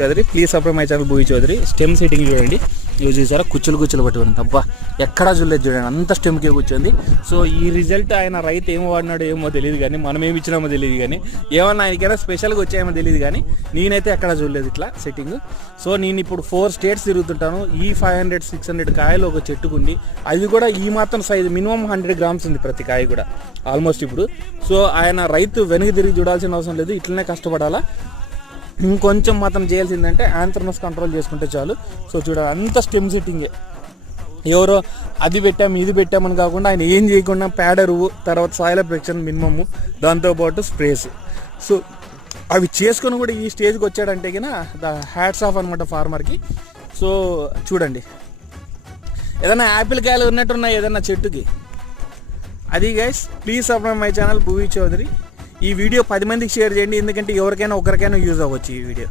Chaudhary please support my channel Bhuvi Chaudhary. Stem setting చూడండి. ఇది చూసారా కుచ్చులు కుచ్చులు పట్టుకుని అబ్బా ఎక్కడా చూడలేదు చూడండి. అంత స్టెమ్కే కూర్చుంది. సో ఈ రిజల్ట్ ఆయన రైతు ఏం వాడినాడో ఏమో తెలియదు కానీ మనం ఏమి ఇచ్చినామో తెలియదు కానీ ఏమన్నా ఆయనకైనా స్పెషల్గా వచ్చాయేమో తెలియదు కానీ నేనైతే ఎక్కడా చూడలేదు ఇట్లా సెట్టింగ్ సో నేను ఇప్పుడు ఫోర్ స్టేట్స్ తిరుగుతుంటాను. ఈ ఫైవ్ హండ్రెడ్ సిక్స్ హండ్రెడ్ కాయలు ఒక చెట్టుకుంది అది కూడా ఈ మాత్రం సైజు మినిమం హండ్రెడ్ గ్రామ్స్ ఉంది ప్రతి కాయ కూడా ఆల్మోస్ట్ ఇప్పుడు. సో ఆయన రైతు వెనక్కి తిరిగి చూడాల్సిన అవసరం లేదు. ఇట్లనే కష్టపడాలా. ఇంకొంచెం మాత్రం చేయాల్సిందంటే ఆంథ్రనస్ కంట్రోల్ చేసుకుంటే చాలు. సో చూడాలి అంత స్టెమ్ సెట్టింగే ఎవరో అది పెట్టాము ఇది పెట్టామని కాకుండా ఆయన ఏం చేయకుండా ప్యాడరు తర్వాత సాయిల్ అప్రెక్షన్ మినిమమ్ దాంతోపాటు స్ప్రేస్ సో అవి చేసుకొని కూడా ఈ స్టేజ్కి వచ్చాడంటే కన్నా ద హ్యాట్స్ ఆఫ్ అనమాట ఫార్మర్కి సో చూడండి. ఏదైనా యాపిల్ కాయలు ఉన్నట్టున్నాయి ఏదైనా చెట్టుకి. అది guys please subscribe my channel Bhuvi Chaudhary ఈ వీడియో పది మందికి షేర్ చేయండి ఎందుకంటే ఎవరికైనా ఒకరికైనా యూజ్ అవ్వచ్చు ఈ వీడియో.